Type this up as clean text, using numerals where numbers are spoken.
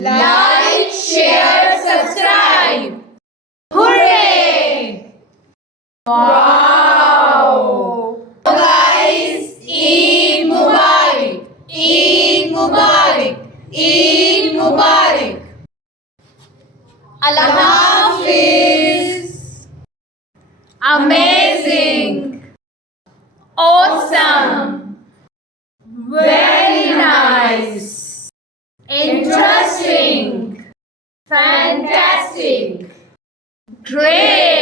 Like, share, subscribe. Hooray! Wow! So guys, Eid Mubarak! Eid Mubarak! Eid Mubarak! Allah Hafiz! Amazing! Awesome! Very nice! Interesting! Fantastic! Great!